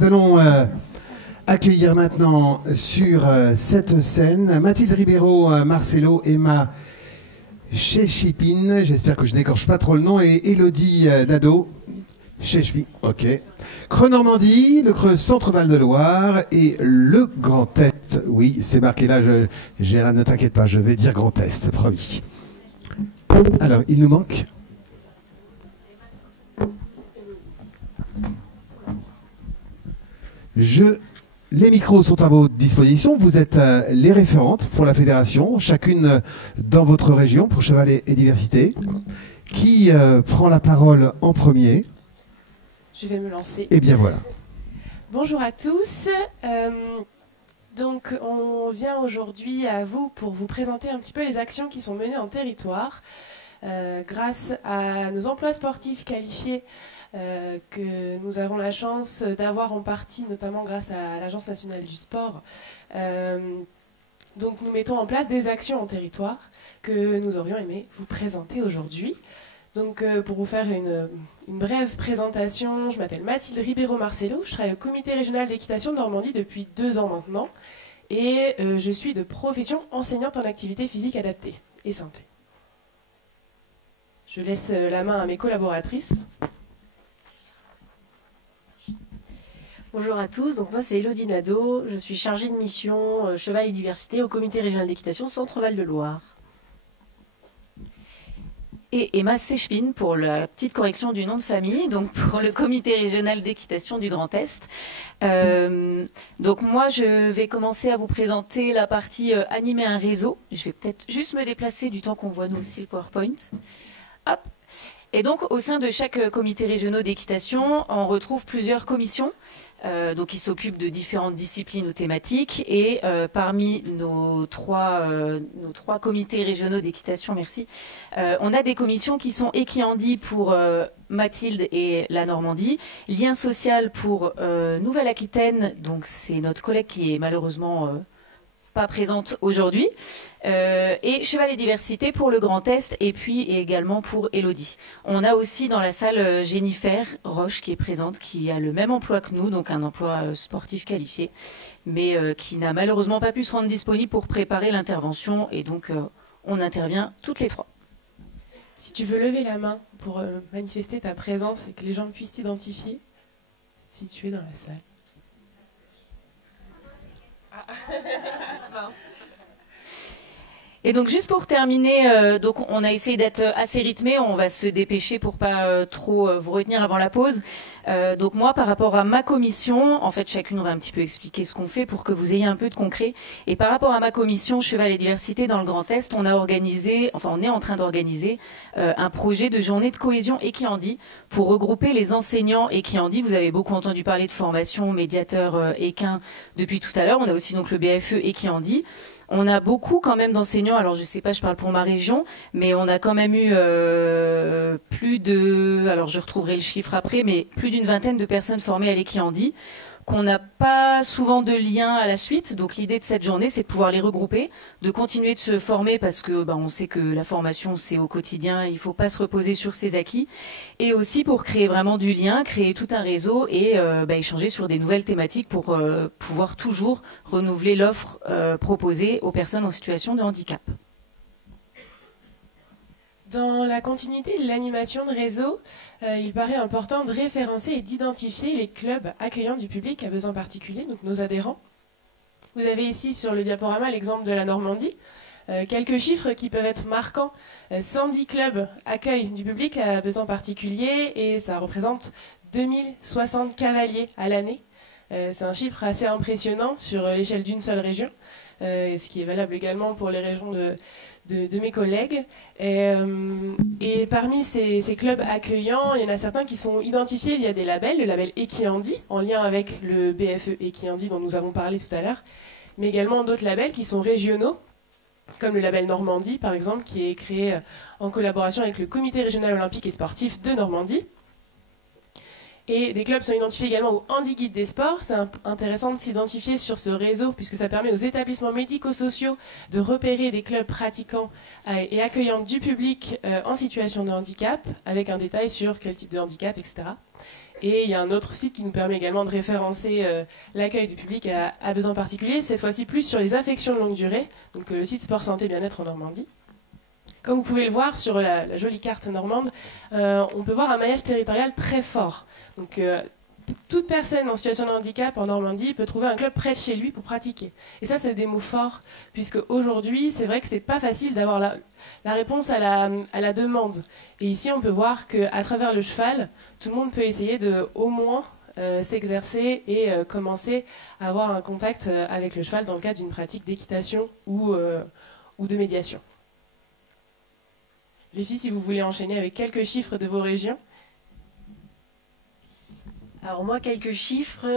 Nous allons accueillir maintenant sur cette scène Mathilde Ribeiro, Marcelo, Emma Chechipine, j'espère que je n'écorche pas trop le nom, et Elodie Nadeau. Chechipine, ok. Creux-Normandie, le Creux Centre-Val de Loire et le Grand Est. Oui, c'est marqué là, ne t'inquiète pas, je vais dire Grand Est, promis. Alors, il nous manque... Les micros sont à votre disposition. Vous êtes les référentes pour la fédération, chacune dans votre région pour Cheval et Diversité. Qui prend la parole en premier? Je vais me lancer. Eh bien voilà. Bonjour à tous. Donc on vient aujourd'hui à vous pour vous présenter un petit peu les actions qui sont menées en territoire grâce à nos emplois sportifs qualifiés que nous avons la chance d'avoir en partie, notamment grâce à l'Agence nationale du sport. Donc nous mettons en place des actions en territoire que nous aurions aimé vous présenter aujourd'hui. Donc pour vous faire une brève présentation, je m'appelle Mathilde Ribeiro Marcelo, je travaille au comité régional d'équitation de Normandie depuis 2 ans maintenant et je suis de profession enseignante en activité physique adaptée et santé. Je laisse la main à mes collaboratrices. Bonjour à tous, donc moi c'est Elodie Nadeau, je suis chargée de mission Cheval et Diversité au comité régional d'équitation Centre-Val de Loire. Et Emma Chechipine pour la petite correction du nom de famille, donc pour le comité régional d'équitation du Grand Est. Donc moi je vais commencer à vous présenter la partie animer un réseau. Je vais peut-être juste me déplacer du temps qu'on voit nous aussi le PowerPoint. Hop. Et donc au sein de chaque comité régional d'équitation, on retrouve plusieurs commissions. Donc qui s'occupent de différentes disciplines ou thématiques et parmi nos trois comités régionaux d'équitation, merci, on a des commissions qui sont Equiandi pour Mathilde et la Normandie, Lien social pour Nouvelle-Aquitaine, donc c'est notre collègue qui est malheureusement pas présente aujourd'hui, et Cheval et Diversité pour le Grand Est et puis également pour Elodie. On a aussi dans la salle Jennifer Roche qui est présente, qui a le même emploi que nous, donc un emploi sportif qualifié, mais qui n'a malheureusement pas pu se rendre disponible pour préparer l'intervention et donc on intervient toutes les trois. Si tu veux lever la main pour manifester ta présence et que les gens puissent t'identifier, si tu es dans la salle. Et donc juste pour terminer, donc on a essayé d'être assez rythmé, on va se dépêcher pour pas trop vous retenir avant la pause. Donc moi par rapport à ma commission, en fait chacune on va un petit peu expliquer ce qu'on fait pour que vous ayez un peu de concret. Et par rapport à ma commission Cheval et Diversité dans le Grand Est, on a organisé, enfin on est en train d'organiser un projet de journée de cohésion Equiandi pour regrouper les enseignants Equiandi. Vous avez beaucoup entendu parler de formation médiateur équin depuis tout à l'heure. On a aussi donc le BFE Equiandi. On a beaucoup quand même d'enseignants, alors je sais pas, je parle pour ma région, mais on a quand même eu plus de, alors je retrouverai le chiffre après, mais plus d'une vingtaine de personnes formées à l'Equiandi, qu'on n'a pas souvent de lien à la suite. Donc l'idée de cette journée, c'est de pouvoir les regrouper, de continuer de se former parce que on sait que la formation, c'est au quotidien, il ne faut pas se reposer sur ses acquis. Et aussi pour créer vraiment du lien, créer tout un réseau et échanger sur des nouvelles thématiques pour pouvoir toujours renouveler l'offre proposée aux personnes en situation de handicap. Dans la continuité de l'animation de réseau, il paraît important de référencer et d'identifier les clubs accueillants du public à besoins particuliers, donc nos adhérents. Vous avez ici sur le diaporama l'exemple de la Normandie. Quelques chiffres qui peuvent être marquants. 110 clubs accueillent du public à besoins particuliers et ça représente 2060 cavaliers à l'année. C'est un chiffre assez impressionnant sur l'échelle d'une seule région, ce qui est valable également pour les régions de mes collègues. Et parmi ces clubs accueillants, il y en a certains qui sont identifiés via des labels, le label Equiandi, en lien avec le BFE Equiandi dont nous avons parlé tout à l'heure, mais également d'autres labels qui sont régionaux, comme le label Normandie, par exemple, qui est créé en collaboration avec le Comité régional olympique et sportif de Normandie. Et des clubs sont identifiés également au Handi-Guide des sports. C'est intéressant de s'identifier sur ce réseau puisque ça permet aux établissements médico-sociaux de repérer des clubs pratiquants et accueillant du public en situation de handicap, avec un détail sur quel type de handicap, etc. Et il y a un autre site qui nous permet également de référencer l'accueil du public à besoins particuliers, cette fois-ci plus sur les affections de longue durée, donc le site Sport Santé Bien-être en Normandie. Comme vous pouvez le voir sur la jolie carte normande, on peut voir un maillage territorial très fort. Donc, toute personne en situation de handicap en Normandie peut trouver un club près de chez lui pour pratiquer. Et ça, c'est des mots forts, puisque aujourd'hui, c'est vrai que c'est pas facile d'avoir la réponse à la demande. Et ici, on peut voir qu'à travers le cheval, tout le monde peut essayer de, au moins, s'exercer et commencer à avoir un contact avec le cheval dans le cadre d'une pratique d'équitation ou de médiation. Les filles, si vous voulez enchaîner avec quelques chiffres de vos régions. Alors moi, quelques chiffres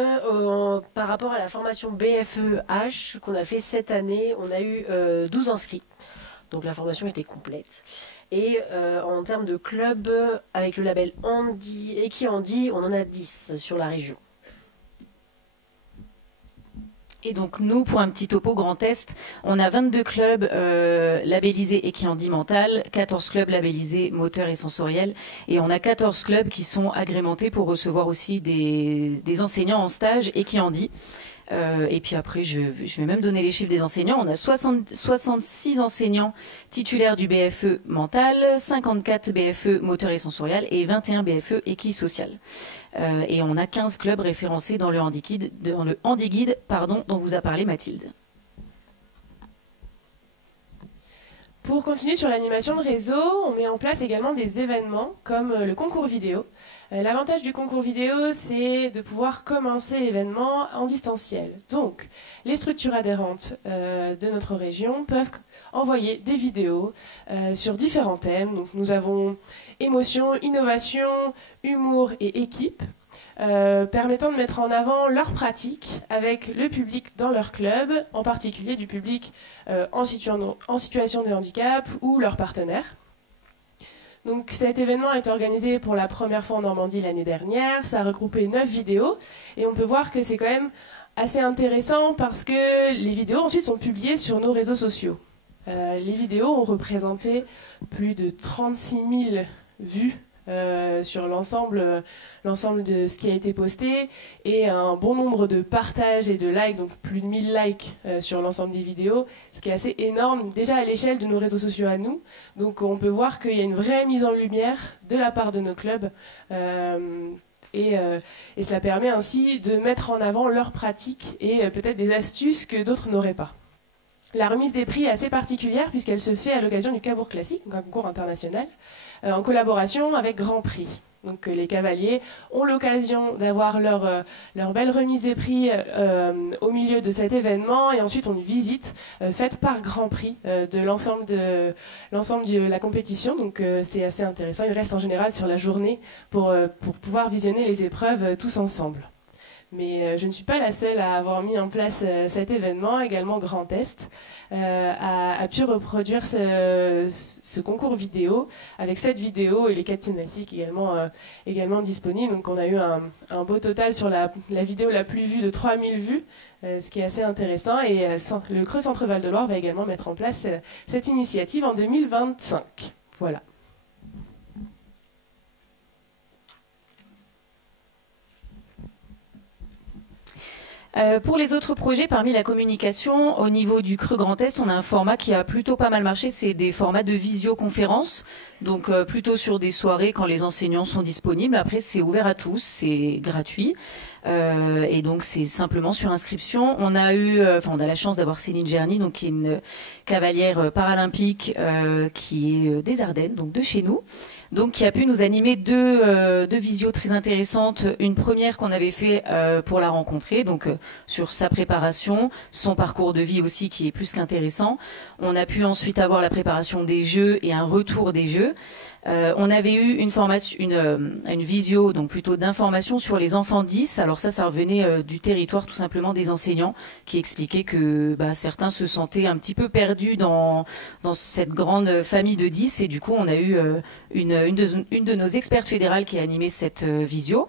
par rapport à la formation BFEH qu'on a fait cette année. On a eu 12 inscrits, donc la formation était complète. Et en termes de clubs, avec le label Handi, Equihandi, on en a 10 sur la région. Et donc nous, pour un petit topo Grand Est, on a 22 clubs labellisés Equihandi mental, 14 clubs labellisés moteur et sensoriel, et on a 14 clubs qui sont agrémentés pour recevoir aussi des enseignants en stage Equihandi. Et puis après, je vais même donner les chiffres des enseignants. On a 66 enseignants titulaires du BFE mental, 54 BFE moteur et sensoriel et 21 BFE équi social. Et on a 15 clubs référencés dans le Handi-Guide dont vous a parlé Mathilde. Pour continuer sur l'animation de réseau, on met en place également des événements comme le concours vidéo. L'avantage du concours vidéo, c'est de pouvoir commencer l'événement en distanciel. Donc, les structures adhérentes de notre région peuvent envoyer des vidéos sur différents thèmes. Donc, nous avons émotion, innovation, humour et équipe, permettant de mettre en avant leurs pratiques avec le public dans leur club, en particulier du public en situation de handicap ou leurs partenaires. Donc cet événement a été organisé pour la première fois en Normandie l'année dernière. Ça a regroupé 9 vidéos et on peut voir que c'est quand même assez intéressant parce que les vidéos ensuite sont publiées sur nos réseaux sociaux. Les vidéos ont représenté plus de 36 000 vues sur l'ensemble de ce qui a été posté et un bon nombre de partages et de likes, donc plus de 1000 likes sur l'ensemble des vidéos, ce qui est assez énorme déjà à l'échelle de nos réseaux sociaux à nous. Donc on peut voir qu'il y a une vraie mise en lumière de la part de nos clubs et cela permet ainsi de mettre en avant leurs pratiques et peut-être des astuces que d'autres n'auraient pas. La remise des prix est assez particulière puisqu'elle se fait à l'occasion du Cabourg Classique, donc un concours international, en collaboration avec Grand Prix. Donc les cavaliers ont l'occasion d'avoir leur belle remise des prix au milieu de cet événement et ensuite on une visite faite par Grand Prix de l'ensemble de la compétition. Donc c'est assez intéressant. Ils restent en général sur la journée pour pouvoir visionner les épreuves tous ensemble. Mais je ne suis pas la seule à avoir mis en place cet événement. Également Grand Est a pu reproduire ce concours vidéo avec 7 vidéos et les 4 cinématiques également disponibles. Donc on a eu un beau total sur la vidéo la plus vue de 3000 vues, ce qui est assez intéressant. Et le Creux Centre Val de Loire va également mettre en place cette initiative en 2025. Voilà. Pour les autres projets, parmi la communication, au niveau du Creux Grand Est, on a un format qui a plutôt pas mal marché, c'est des formats de visioconférence, donc plutôt sur des soirées quand les enseignants sont disponibles. Après, c'est ouvert à tous, c'est gratuit, et donc c'est simplement sur inscription. On a la chance d'avoir Céline Gerny, donc qui est une cavalière paralympique qui est des Ardennes, donc de chez nous. Donc, qui a pu nous animer deux visios très intéressantes. Une première qu'on avait fait pour la rencontrer, donc sur sa préparation, son parcours de vie aussi qui est plus qu'intéressant. On a pu ensuite avoir la préparation des jeux et un retour des jeux. On avait eu une visio, donc plutôt d'information sur les enfants 10. Alors ça revenait du territoire tout simplement des enseignants qui expliquaient que certains se sentaient un petit peu perdus dans cette grande famille de 10 et du coup on a eu une de nos expertes fédérales qui a animé cette visio.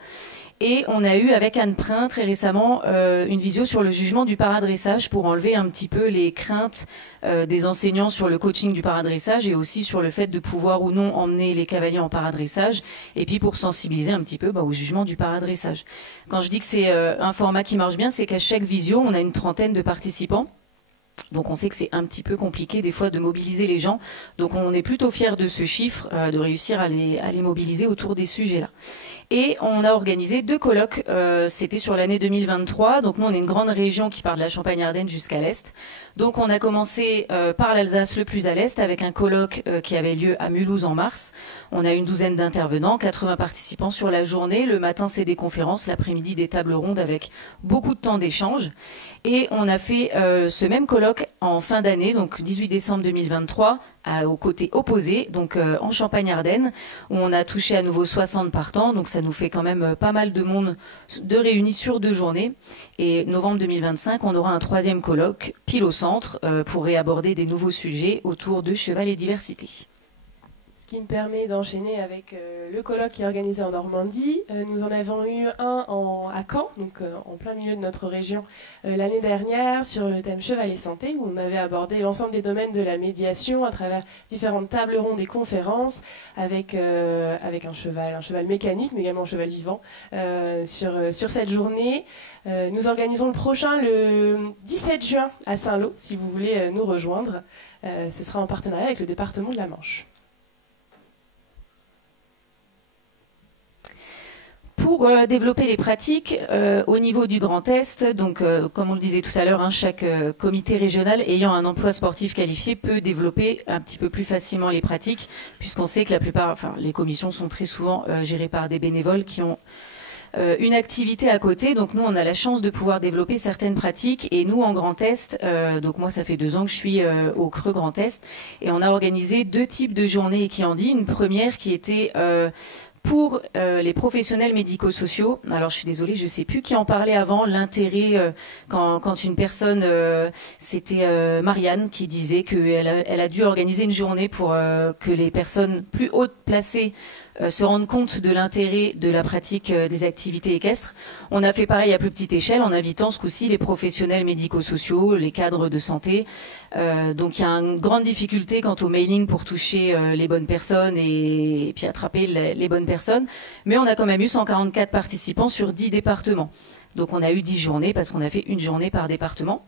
Et on a eu avec Anne Prin très récemment une visio sur le jugement du paradressage pour enlever un petit peu les craintes des enseignants sur le coaching du paradressage et aussi sur le fait de pouvoir ou non emmener les cavaliers en paradressage et puis pour sensibiliser un petit peu au jugement du paradressage. Quand je dis que c'est un format qui marche bien, c'est qu'à chaque visio, on a une trentaine de participants. Donc on sait que c'est un petit peu compliqué des fois de mobiliser les gens. Donc on est plutôt fiers de ce chiffre, de réussir à les mobiliser autour des sujets-là. Et on a organisé 2 colloques, c'était sur l'année 2023. Donc nous on est une grande région qui part de la Champagne-Ardenne jusqu'à l'Est. Donc on a commencé par l'Alsace le plus à l'Est avec un colloque qui avait lieu à Mulhouse en mars. On a une douzaine d'intervenants, 80 participants sur la journée. Le matin c'est des conférences, l'après-midi des tables rondes avec beaucoup de temps d'échange. Et on a fait ce même colloque en fin d'année, donc 18 décembre 2023, au côté opposé, donc en Champagne-Ardenne, où on a touché à nouveau 60 partants, donc ça nous fait quand même pas mal de monde de réunis sur 2 journées. Et novembre 2025, on aura un 3e colloque, pile au centre, pour réaborder des nouveaux sujets autour de cheval et diversité. Ce qui me permet d'enchaîner avec le colloque qui est organisé en Normandie. Nous en avons eu un à Caen, donc en plein milieu de notre région, l'année dernière, sur le thème cheval et santé, où on avait abordé l'ensemble des domaines de la médiation à travers différentes tables rondes et conférences, avec un cheval mécanique, mais également un cheval vivant, sur cette journée. Nous organisons le prochain le 17 juin à Saint-Lô, si vous voulez nous rejoindre. Ce sera en partenariat avec le département de la Manche. Pour développer les pratiques au niveau du Grand Est, donc comme on le disait tout à l'heure, chaque comité régional ayant un emploi sportif qualifié peut développer un petit peu plus facilement les pratiques, puisqu'on sait que les commissions sont très souvent gérées par des bénévoles qui ont une activité à côté. Donc nous, on a la chance de pouvoir développer certaines pratiques. Et nous, en Grand Est, donc moi, ça fait 2 ans que je suis au Creux Grand Est, et on a organisé 2 types de journées qui en dit. Une première qui était pour les professionnels médico-sociaux. Alors je suis désolée, je ne sais plus qui en parlait avant, l'intérêt quand une personne, c'était Marianne qui disait qu'elle a dû organiser une journée pour que les personnes plus hautes placées se rendent compte de l'intérêt de la pratique des activités équestres. On a fait pareil à plus petite échelle en invitant ce coup-ci les professionnels médico-sociaux, les cadres de santé. Donc il y a une grande difficulté quant au mailing pour toucher les bonnes personnes et puis attraper les bonnes personnes. Mais on a quand même eu 144 participants sur 10 départements. Donc on a eu 10 journées parce qu'on a fait une journée par département.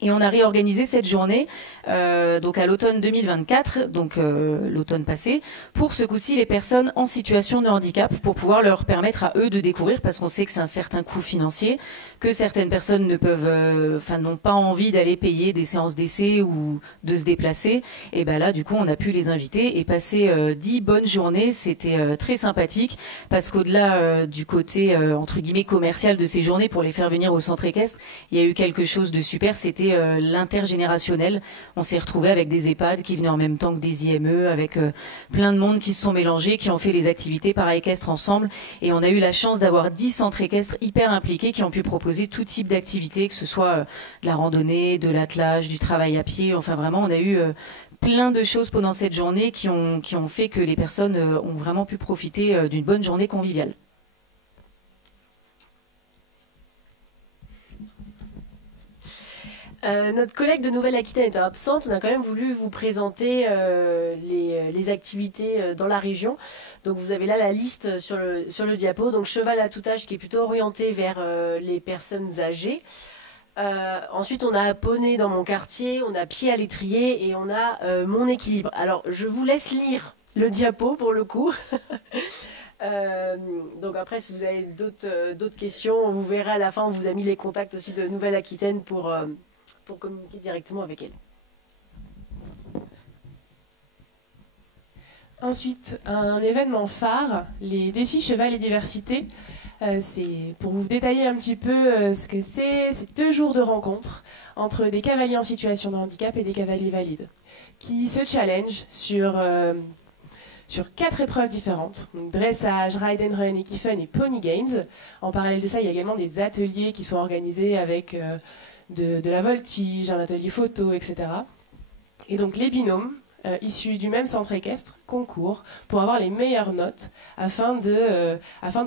Et on a réorganisé cette journée donc à l'automne 2024, donc l'automne passé, pour ce coup-ci les personnes en situation de handicap, pour pouvoir leur permettre à eux de découvrir, parce qu'on sait que c'est un certain coût financier, que certaines personnes ne peuvent, n'ont pas envie d'aller payer des séances d'essai ou de se déplacer. Et ben là, du coup, on a pu les inviter et passer 10 bonnes journées. C'était très sympathique, parce qu'au-delà du côté entre guillemets commercial de ces journées pour les faire venir au centre équestre, il y a eu quelque chose de super. C'était l'intergénérationnel. On s'est retrouvés avec des EHPAD qui venaient en même temps que des IME, avec plein de monde qui se sont mélangés, qui ont fait les activités para-équestres ensemble. Et on a eu la chance d'avoir 10 centres équestres hyper impliqués qui ont pu proposer tout type d'activités, que ce soit de la randonnée, de l'attelage, du travail à pied. Enfin, vraiment, on a eu plein de choses pendant cette journée qui ont fait que les personnes ont vraiment pu profiter d'une bonne journée conviviale. Notre collègue de Nouvelle-Aquitaine étant absente, on a quand même voulu vous présenter les activités dans la région. Donc vous avez là la liste sur le diapo. Donc cheval à tout âge qui est plutôt orienté vers les personnes âgées. Ensuite on a poney dans mon quartier, on a pied à l'étrier et on a mon équilibre. Alors je vous laisse lire le diapo pour le coup. Donc après si vous avez d'autres questions, vous verrez à la fin, on vous a mis les contacts aussi de Nouvelle-Aquitaine pour communiquer directement avec elle. Ensuite, un événement phare, les défis cheval et diversité. C'est pour vous détailler un petit peu ce que c'est 2 jours de rencontre entre des cavaliers en situation de handicap et des cavaliers valides qui se challengent sur 4 épreuves différentes, donc dressage, ride and run, equifun et pony games. En parallèle de ça, il y a également des ateliers qui sont organisés avec de la voltige, un atelier photo, etc. Et donc les binômes issus du même centre équestre concourent pour avoir les meilleures notes afin de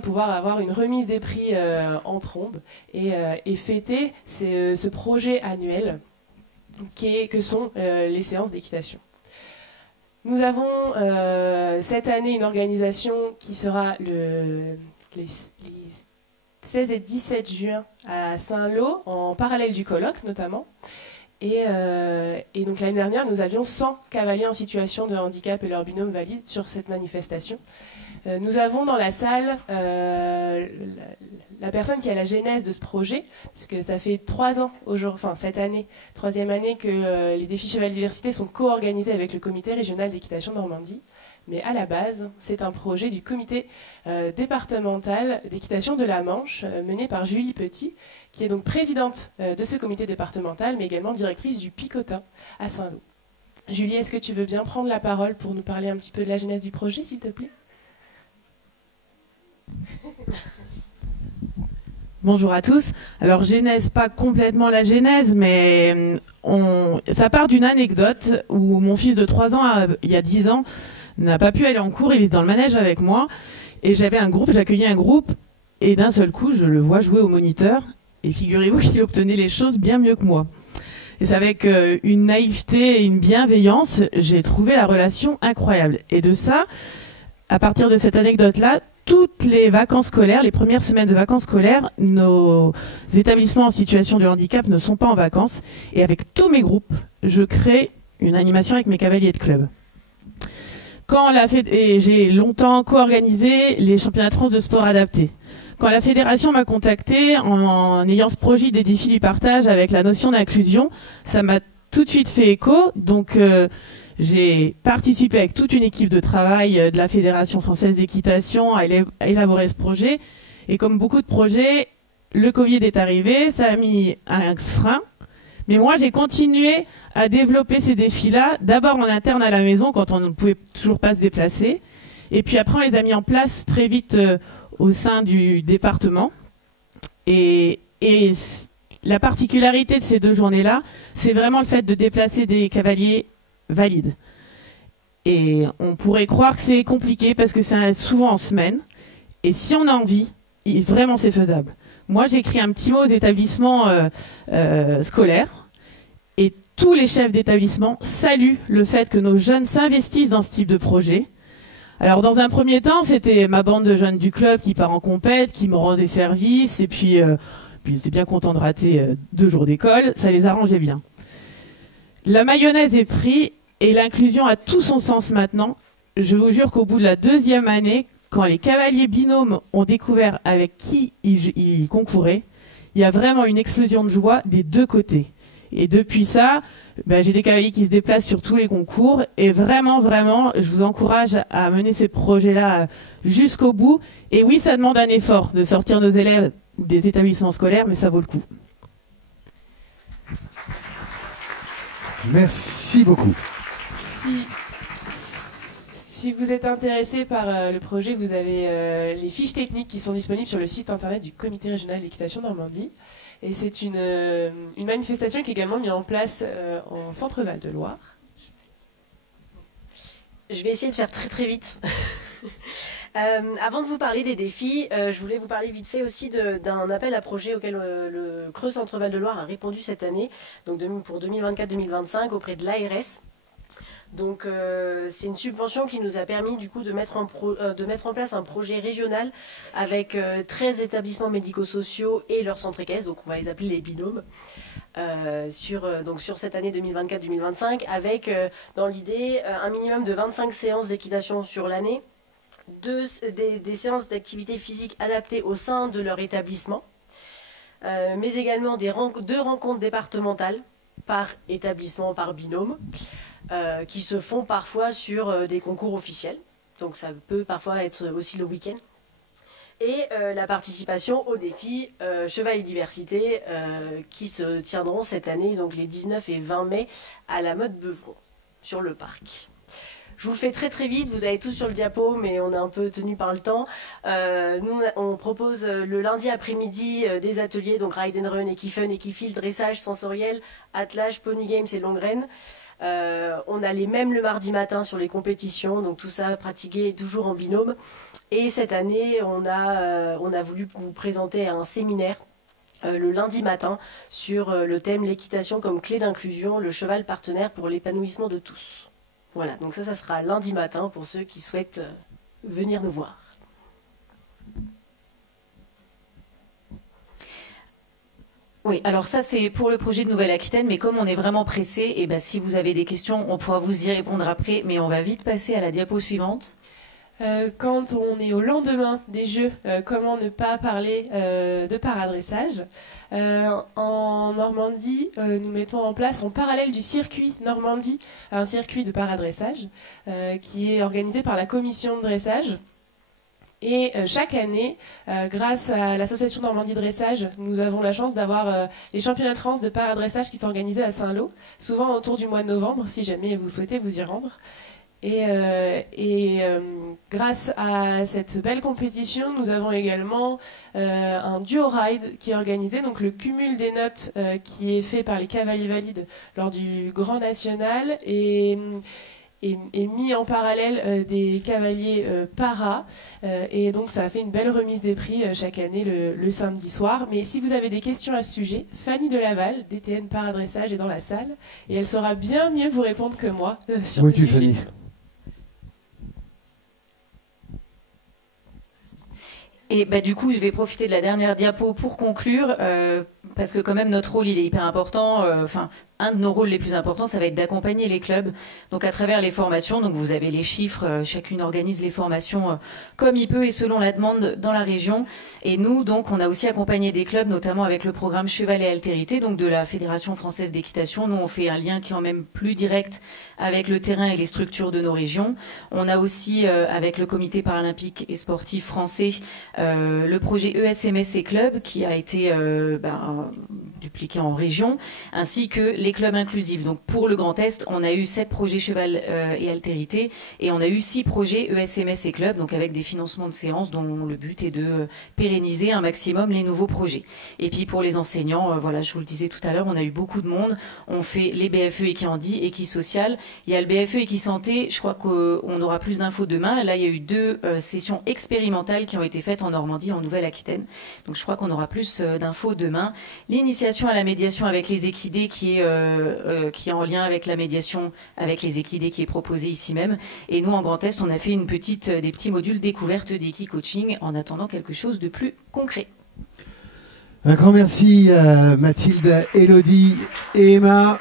pouvoir avoir une remise des prix en trombe et fêter ce projet annuel que sont les séances d'équitation. Nous avons cette année une organisation qui sera les 16 et 17 juin à Saint-Lô, en parallèle du colloque notamment. Et donc l'année dernière, nous avions 100 cavaliers en situation de handicap et leur binôme valide sur cette manifestation. Nous avons dans la salle la personne qui a la genèse de ce projet, puisque ça fait 3 ans, cette année, 3e année, que les défis Cheval Diversité sont co-organisés avec le comité régional d'équitation Normandie. Mais à la base, c'est un projet du comité départemental d'équitation de la Manche, mené par Julie Petit, qui est donc présidente de ce comité départemental, mais également directrice du Picotin à Saint-Lô. Julie, est-ce que tu veux bien prendre la parole pour nous parler un petit peu de la genèse du projet, s'il te plaît? Bonjour à tous. Alors, genèse, pas complètement la genèse, mais ça part d'une anecdote où mon fils de 3 ans, il y a 10 ans, n'a pas pu aller en cours, il est dans le manège avec moi, et j'accueillais un groupe, et d'un seul coup, je le vois jouer au moniteur, et figurez-vous qu'il obtenait les choses bien mieux que moi. Et c'est avec une naïveté et une bienveillance, j'ai trouvé la relation incroyable. Et de ça, à partir de cette anecdote-là, toutes les vacances scolaires, les premières semaines de vacances scolaires, nos établissements en situation de handicap ne sont pas en vacances. Et avec tous mes groupes, je crée une animation avec mes cavaliers de club. Et j'ai longtemps co-organisé les championnats de France de sport adapté. Quand la fédération m'a contacté en ayant ce projet des défis du partage avec la notion d'inclusion, ça m'a tout de suite fait écho. Donc j'ai participé avec toute une équipe de travail de la Fédération française d'équitation à élaborer ce projet. Et comme beaucoup de projets, le Covid est arrivé, ça a mis un frein. Mais moi, j'ai continué à développer ces défis-là, d'abord en interne à la maison, quand on ne pouvait toujours pas se déplacer. Et puis après, on les a mis en place très vite au sein du département. Et la particularité de ces 2 journées-là, c'est vraiment le fait de déplacer des cavaliers valides. Et on pourrait croire que c'est compliqué parce que c'est souvent en semaine. Et si on a envie, vraiment c'est faisable. Moi, j'écris un petit mot aux établissements scolaires et tous les chefs d'établissement saluent le fait que nos jeunes s'investissent dans ce type de projet. Alors, dans un premier temps, c'était ma bande de jeunes du club qui part en compète, qui me rendait service, et puis ils étaient bien contents de rater 2 jours d'école, ça les arrangeait bien. La mayonnaise est prise et l'inclusion a tout son sens maintenant. Je vous jure qu'au bout de la 2e année, quand les cavaliers binômes ont découvert avec qui ils concouraient, il y a vraiment une explosion de joie des 2 côtés. Et depuis ça, j'ai des cavaliers qui se déplacent sur tous les concours. Et vraiment, vraiment, je vous encourage à mener ces projets-là jusqu'au bout. Et oui, ça demande un effort de sortir nos élèves des établissements scolaires, mais ça vaut le coup. Merci beaucoup. Si vous êtes intéressé par le projet, vous avez les fiches techniques qui sont disponibles sur le site internet du Comité régional d'équitation Normandie. Et c'est une manifestation qui est également mise en place en Centre-Val de Loire. Je vais essayer de faire très très vite. Avant de vous parler des défis, je voulais vous parler vite fait aussi d'un appel à projet auquel le Creux Centre-Val de Loire a répondu cette année, donc pour 2024-2025 auprès de l'ARS. Donc c'est une subvention qui nous a permis du coup de mettre en place un projet régional avec 13 établissements médico-sociaux et leurs centres équestres, donc on va les appeler les binômes, sur cette année 2024-2025 avec dans l'idée un minimum de 25 séances d'équitation sur l'année, des séances d'activité physique adaptées au sein de leur établissement, mais également 2 rencontres départementales par établissement, par binôme, qui se font parfois sur des concours officiels. Donc ça peut parfois être aussi le week-end. Et la participation au défi Cheval et Diversité qui se tiendront cette année, donc les 19 et 20 mai, à la Motte Beuvron, sur le parc. Je vous le fais très très vite, vous avez tout sur le diapo, mais on est un peu tenu par le temps. Nous, on propose le lundi après-midi des ateliers, donc Ride and Run, Equifun, Equifil, dressage sensoriel, attelage, pony games et longue reine. On a les mêmes le mardi matin sur les compétitions, donc tout ça pratiqué toujours en binôme. Et cette année, on a voulu vous présenter un séminaire le lundi matin sur le thème l'équitation comme clé d'inclusion, le cheval partenaire pour l'épanouissement de tous. Voilà, donc ça sera lundi matin pour ceux qui souhaitent venir nous voir. Oui, alors ça c'est pour le projet de Nouvelle-Aquitaine, mais comme on est vraiment pressé, et ben si vous avez des questions, on pourra vous y répondre après, mais on va vite passer à la diapo suivante. Quand on est au lendemain des Jeux, comment ne pas parler de paradressage. En Normandie, nous mettons en place en parallèle du circuit Normandie un circuit de paradressage qui est organisé par la commission de dressage. Et chaque année, grâce à l'association Normandie Dressage, nous avons la chance d'avoir les championnats de France de paradressage qui sont organisés à Saint-Lô, souvent autour du mois de novembre, si jamais vous souhaitez vous y rendre. Et grâce à cette belle compétition, nous avons également un duo ride qui est organisé, donc le cumul des notes qui est fait par les cavaliers valides lors du Grand National et mis en parallèle des cavaliers para. Et donc ça a fait une belle remise des prix chaque année le samedi soir. Mais si vous avez des questions à ce sujet, Fanny de Laval, DTN Paradressage, est dans la salle et elle saura bien mieux vous répondre que moi sur ce sujet. Fanny. Et bah, du coup, je vais profiter de la dernière diapo pour conclure, parce que quand même notre rôle il est hyper important. Enfin, un de nos rôles les plus importants, ça va être d'accompagner les clubs. Donc à travers les formations, donc vous avez les chiffres, chacune organise les formations comme il peut et selon la demande dans la région. Et nous, donc, on a aussi accompagné des clubs, notamment avec le programme Cheval et Altérité, donc de la Fédération française d'équitation. Nous, on fait un lien qui est quand même plus direct avec le terrain et les structures de nos régions. On a aussi, avec le Comité paralympique et sportif français, le projet ESMS et Club qui a été dupliqué en région, ainsi que les clubs inclusifs. Donc pour le Grand Est, on a eu 7 projets cheval et altérité et on a eu 6 projets ESMS et Club, donc avec des financements de séances dont le but est de pérenniser un maximum les nouveaux projets. Et puis pour les enseignants, voilà, je vous le disais tout à l'heure, on a eu beaucoup de monde. On fait les BFE Equihandi, Equisocial. Il y a le BFE Equisanté, je crois qu'on aura plus d'infos demain. Là, il y a eu 2 sessions expérimentales qui ont été faites en Normandie, en Nouvelle-Aquitaine. Donc je crois qu'on aura plus d'infos demain. L'initiation à la médiation avec les équidés qui est en lien avec la médiation avec les équidés qui est proposée ici même. Et nous, en Grand Est, on a fait des petits modules découverte d'équi-coaching en attendant quelque chose de plus concret. Un grand merci Mathilde, Élodie et Emma.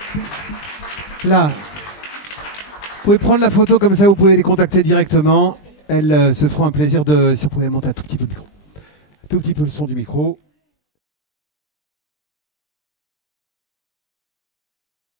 Là, vous pouvez prendre la photo comme ça, vous pouvez les contacter directement. Elles se feront un plaisir de... Si vous pouvez monter un tout petit peu le micro. Un tout petit peu le son du micro.